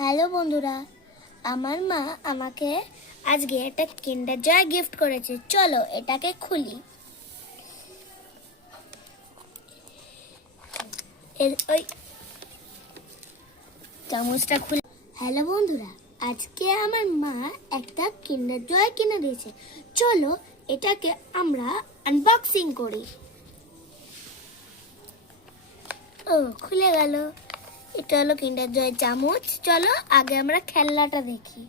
Hello বন্ধুরা, আমার মা আমাকে আজকে একটা কিন্ডার জয় গিফট করেছে। চলো এটাকে খুলি। ওই চামচটা খুলি। হ্যালো বন্ধুরা, আজকে আমার মা একটা কিন্ডার জয় কিনে দিয়েছে। চলো এটাকে আমরা আনবক্সিং করি। ও খুলে গেল। এটা হলো কিন্ডার জয় চামচ। চলো আগে আমরা খেলনাটা দেখি।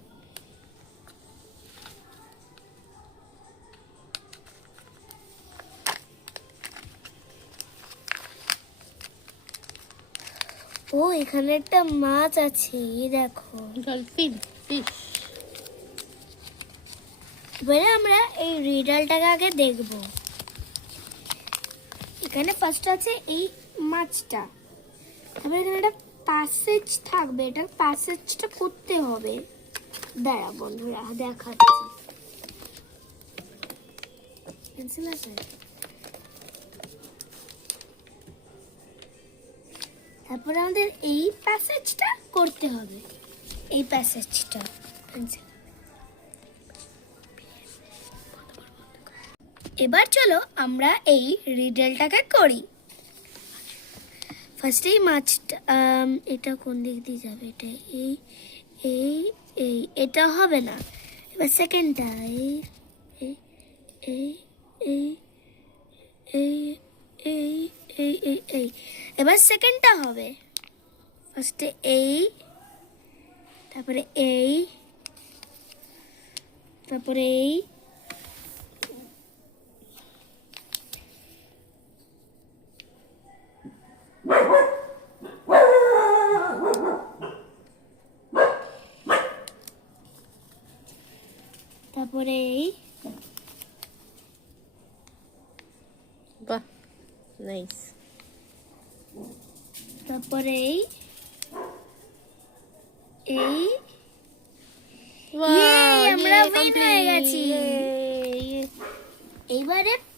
ও এখানে একটা মাছ আছে, এই দেখো ডলফিন ফিশ। এবারে আমরা এই রিডালটাকে আগে দেখব। এখানে ফার্স্ট আছে এই মাছটা, তারপরে এখানে একটা প্যাসেজ থাকবে, এটা প্যাসেজটা করতে হবে। দাঁড়া বন্ধুরা দেখাচ্ছি। পেন্সিল আছে? তারপরে আমাদের এই প্যাসেজটা করতে হবে, এই প্যাসেজটা। এবার চলো আমরা এই রিডেলটাকে করি। ফার্স্টে এই মাছটা, এটা কোন দিক দিয়ে যাবে? এটা এই এই এই এটা হবে না। এবার সেকেন্ডটা এই এই এই এই এই এই এই এই এই এবার সেকেন্ডটা হবে। ফার্স্টে এই, তারপরে এই, তারপরে এই, তারপরে এই, বাহ, নাইস। তারপরে এই এই। Wow, আমরা yay, win হয়ে গেছি। complete! Yay! এইবারে